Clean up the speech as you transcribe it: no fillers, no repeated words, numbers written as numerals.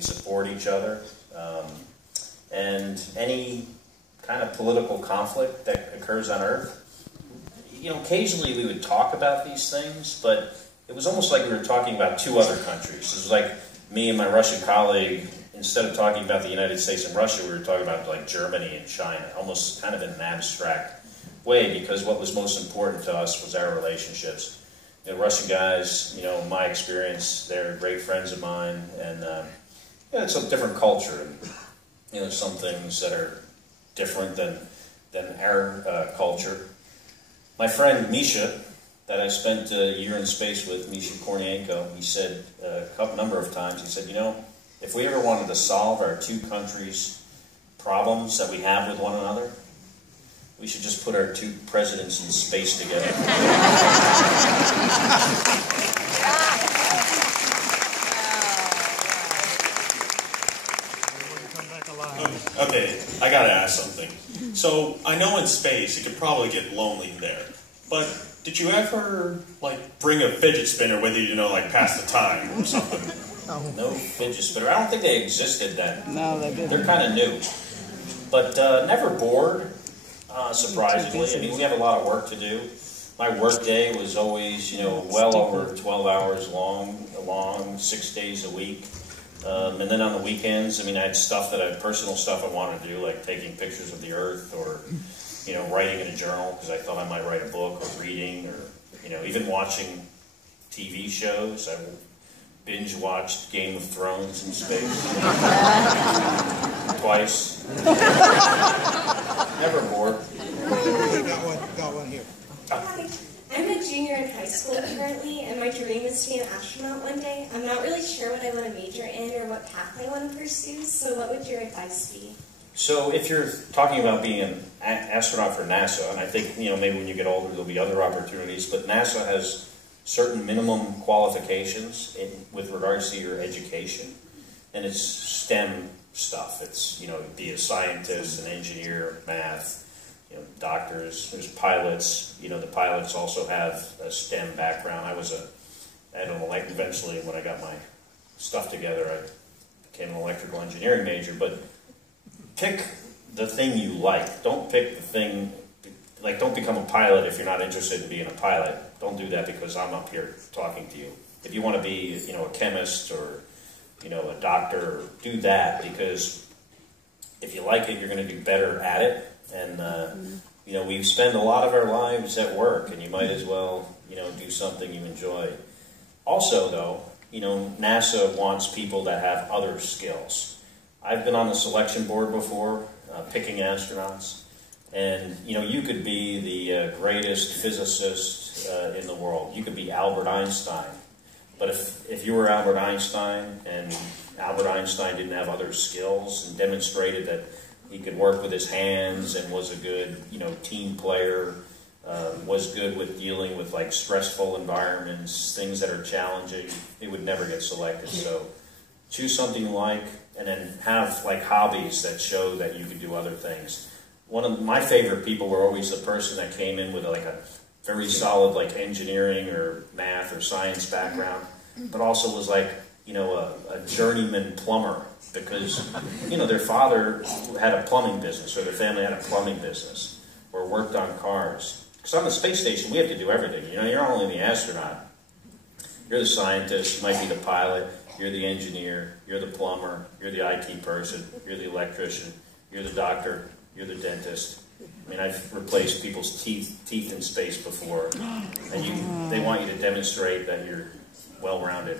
we support each other, and any kind of political conflict that occurs on Earth, occasionally we would talk about these things, but it was almost like we were talking about two other countries. It was like me and my Russian colleague, instead of talking about the United States and Russia, we were talking about like Germany and China, almost kind of in an abstract way, because what was most important to us was our relationships. Russian guys, in my experience, they're great friends of mine, and it's a different culture. And, there's some things that are different than our culture. My friend Misha, that I spent a year in space with, Misha Kornienko, he said a number of times, he said, if we ever wanted to solve our two countries' problems that we have with one another, we should just put our two presidents in space together. Okay, I gotta ask something. So, I know in space it could probably get lonely there, but did you ever, bring a fidget spinner with you, pass the time or something? No fidget spinner. I don't think they existed then. No, they didn't. They're kind of new. But never bored. Surprisingly. I mean, we have a lot of work to do. My work day was always, well over 12 hours long, 6 days a week. And then on the weekends, I had personal stuff I wanted to do, like taking pictures of the Earth or, writing in a journal because I thought I might write a book, or reading, or, even watching TV shows. I binge watched Game of Thrones in space. Twice. Never bored. Got one here. Hi. I'm a junior in high school currently, and my dream is to be an astronaut one day. I'm not really sure what I want to major in or what path I want to pursue, so what would your advice be? So if you're talking about being an astronaut for NASA, and I think, maybe when you get older there'll be other opportunities, but NASA has certain minimum qualifications with regards to your education, and it's STEM stuff. It's, be a scientist, an engineer, math, doctors, there's pilots. The pilots also have a STEM background. Eventually when I got my stuff together, I became an electrical engineering major, but pick the thing you like. Don't pick the thing, don't become a pilot if you're not interested in being a pilot. Don't do that because I'm up here talking to you. If you want to be, a chemist or, a doctor, do that, because if you like it, you're going to do better at it. And, we spend a lot of our lives at work, and you might as well, do something you enjoy. Also, though, NASA wants people that have other skills. I've been on the selection board before, picking astronauts, and, you could be the greatest physicist in the world. You could be Albert Einstein. But if you were Albert Einstein, and Albert Einstein didn't have other skills and demonstrated that he could work with his hands and was a good, team player, was good with dealing with stressful environments, things that are challenging, he would never get selected. So choose something you like, and then have hobbies that show that you can do other things. One of my favorite people were always the person that came in with a very solid engineering or math or science background, but also was a journeyman plumber, because their father had a plumbing business, or their family had a plumbing business, or worked on cars. Because on the space station we have to do everything. You're not only the astronaut, you're the scientist, you might be the pilot, you're the engineer, you're the plumber, you're the IT person, you're the electrician, you're the doctor, you're the dentist. I've replaced people's teeth in space before, and they want you to demonstrate that you're well-rounded.